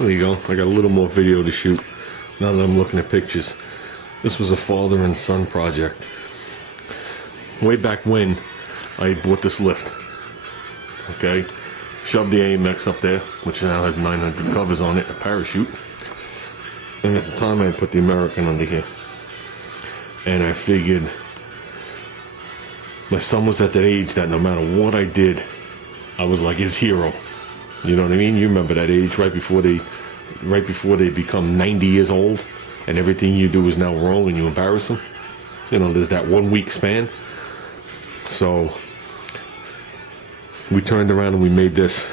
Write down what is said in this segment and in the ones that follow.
There you go. I got a little more video to shoot now that I'm looking at pictures. This was a father and son project. Way back when I bought this lift. Okay, shoved the AMX up there, which now has 900 covers on it, a parachute. And at the time I put the American under here. And I figured my son was at that age that no matter what I did, I was like his hero. You know what I mean? You remember that age right before they become 90 years old and everything you do is now wrong and you embarrass them. You know, there's that 1 week span. So we turned around and we made this.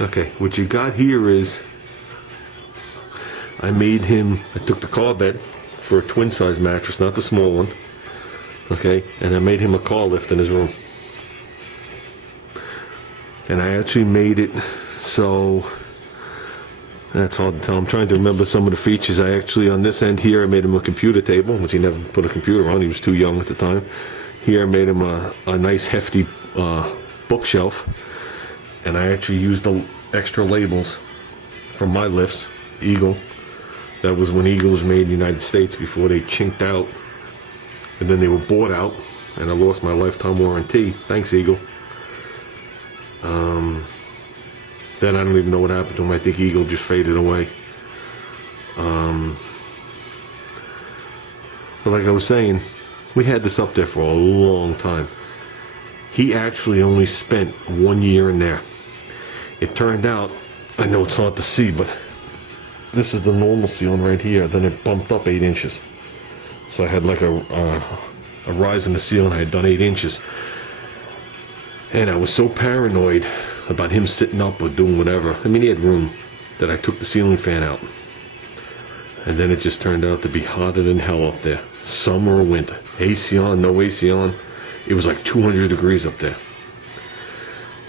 Okay, what you got here is I took the car bed for a twin size mattress, not the small one. Okay, and I made him a car lift in his room. And I actually made it so, that's hard to tell. I'm trying to remember some of the features. I actually, on this end here, I made him a computer table, which he never put a computer on. He was too young at the time. Here I made him a nice hefty bookshelf. And I actually used the extra labels from my lifts, Eagle. That was when Eagle was made in the United States before they chinked out. And then they were bought out. And I lost my lifetime warranty. Thanks, Eagle. Then I don't even know what happened to him. I think Eagle just faded away. But like I was saying, we had this up there for a long time. He actually only spent 1 year in there. It turned out, I know it's hard to see, but this is the normal ceiling right here. Then it bumped up 8 inches. So I had like a rise in the ceiling. I had done 8 inches. And I was so paranoid about him sitting up or doing whatever. I mean, he had room, that I took the ceiling fan out. And then it just turned out to be hotter than hell up there. Summer or winter. AC on, no AC on. It was like 200 degrees up there.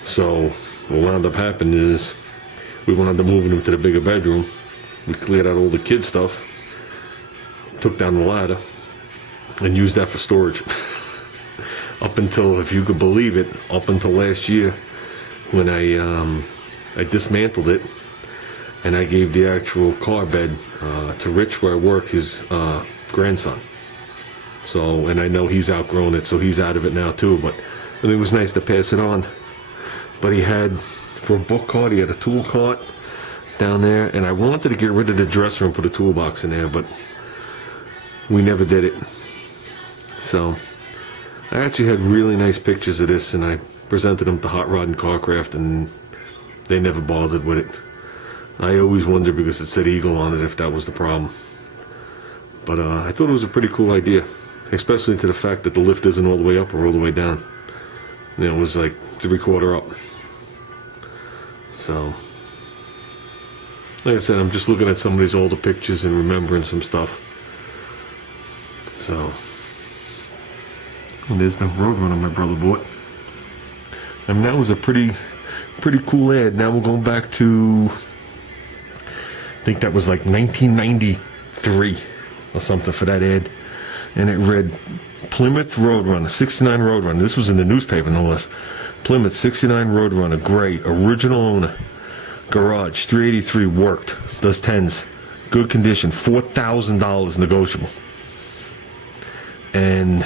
So what wound up happening is we wound up moving him to the bigger bedroom. We cleared out all the kid stuff, took down the ladder, and used that for storage. Up until, if you could believe it, up until last year when I dismantled it and I gave the actual car bed to Rich, where I work, his grandson. So, and I know he's outgrown it, so he's out of it now too, but it was nice to pass it on. But he had, for a book cart, he had a tool cart down there, and I wanted to get rid of the dresser and put a toolbox in there, but we never did it. So I actually had really nice pictures of this, and I presented them to Hot Rod and Carcraft, and they never bothered with it. I always wondered, because it said Eagle on it, if that was the problem. But I thought it was a pretty cool idea, especially to the fact that the lift isn't all the way up or all the way down. You know, it was like 3/4 up. So, like I said, I'm just looking at some of these older pictures and remembering some stuff. So, and there's the Roadrunner my brother bought. I mean, that was a pretty cool ad. Now we're going back to, I think that was like 1993 or something for that ad. And it read, Plymouth Roadrunner, 69 Roadrunner. This was in the newspaper, no less. Plymouth 69 Roadrunner, gray, original owner, garage, 383, worked, does tens, good condition, $4,000 negotiable. And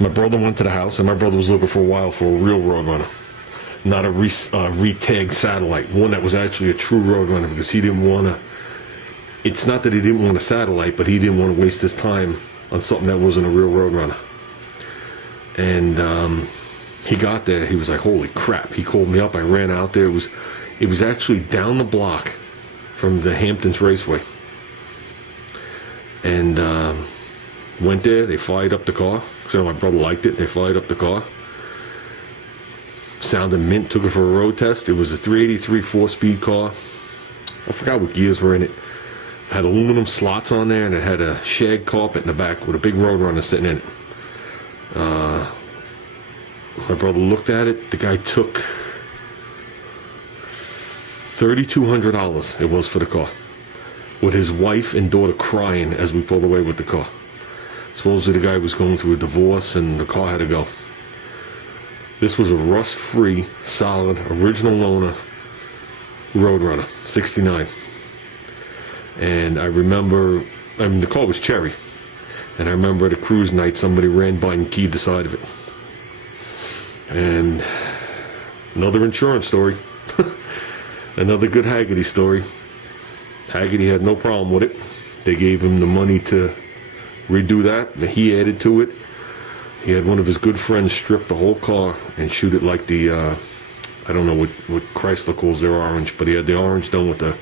my brother went to the house, and my brother was looking for a while for a real Roadrunner, not a re-tagged satellite, one that was actually a true Roadrunner, because he didn't want to, it's not that he didn't want a satellite, but he didn't want to waste his time on something that wasn't a real Roadrunner. And he got there, he was like, holy crap. He called me up, I ran out there. It was actually down the block from the Hamptons Raceway. And went there, they fired up the car. So my brother liked it, they fired up the car. Sounded mint, took it for a road test. It was a 383 4-speed car. I forgot what gears were in it. Had aluminum slots on there, and it had a shag carpet in the back with a big Roadrunner sitting in it. My brother looked at it. The guy took $3,200 it was for the car, with his wife and daughter crying as we pulled away with the car. Supposedly the guy was going through a divorce and the car had to go. This was a rust-free, solid, original owner Roadrunner, 69. And I remember, the car was cherry. And I remember at a cruise night, somebody ran by and keyed the side of it. And another insurance story. Another good Hagerty story. Hagerty had no problem with it. They gave him the money to redo that, and he added to it. He had one of his good friends strip the whole car and shoot it like the, I don't know what Chrysler calls their orange, but he had the orange done with the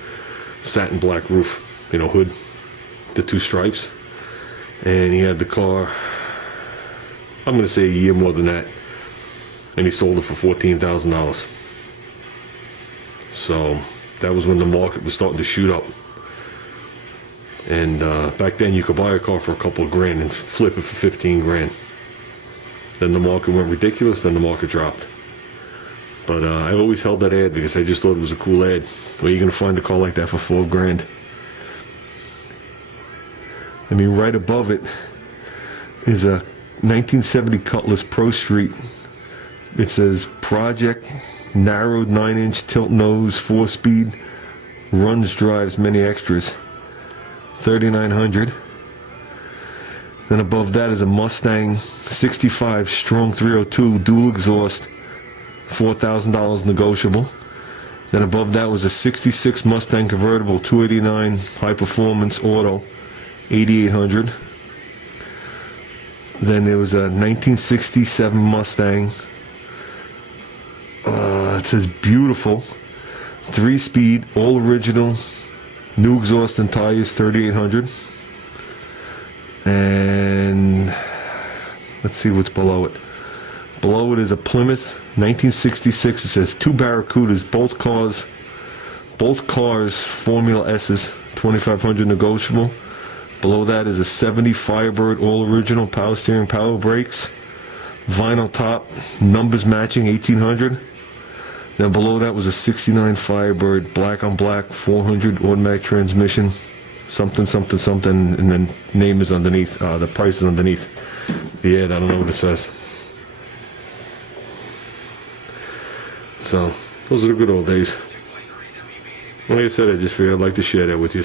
satin black roof, hood, the 2 stripes. And he had the car, I'm going to say a year more than that, and he sold it for $14,000. So that was when the market was starting to shoot up. And back then you could buy a car for a couple of grand and flip it for 15 grand. Then the market went ridiculous, then the market dropped. But I always held that ad because I just thought it was a cool ad. Where you going to find a car like that for 4 grand? I mean, right above it is a 1970 Cutlass Pro Street. It says Project, narrowed 9-inch tilt nose, 4-speed, runs, drives, many extras. 3,900. Then above that is a Mustang 65 Strong 302 dual exhaust, $4,000 negotiable. Then above that was a 66 Mustang convertible 289 high performance auto, 8,800. Then there was a 1967 Mustang. It says beautiful, 3-speed, all original, new exhaust and tires, 3,800. And let's see what's below it. Below it is a Plymouth 1966. It says 2 Barracudas, both cars Formula S's, 2,500 negotiable. Below that is a 70 Firebird, all original, power steering, power brakes, vinyl top, numbers matching, 1,800. Then below that was a 69 Firebird, black on black, 400 automatic transmission, something, and then name is underneath, the price is underneath the ad. I don't know what it says. So, those are the good old days. Like I said, I just figured I'd like to share that with you.